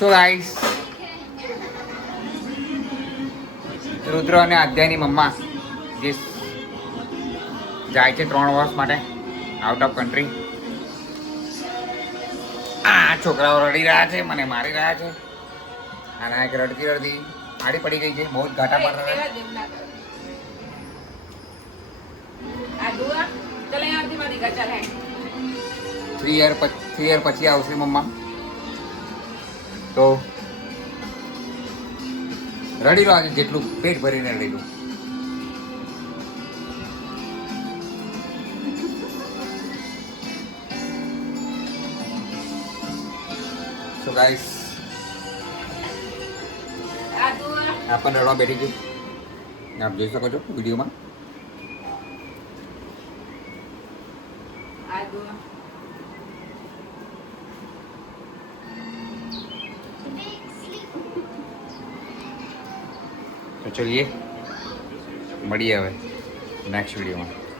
So guys, રુદ્ર અને આધ્યાયની મમ્મા જે જાય છે 3 વર્ષ માટે આઉટ ઓફ કન્ટ્રી. આ છોકરાઓ રડી રહ્યા છે, મને મારી રહ્યા છે. આના એક રડતી રડતી આડી પડી ગઈ છે, બહુ જ ઘાટા પડતા હતા. 3 યર પછી આવશે મમ્મા, તો રડી લો આજે જેટલું પેટ ભરીને રડી લો. સો ગાઈસ, આ પણ રડવા બેઠી ગઈ, આપ જોઈ શકો છો વિડીયોમાં. તો ચલીએ, મળીએ હવે નેક્સ્ટ વિડીયોમાં.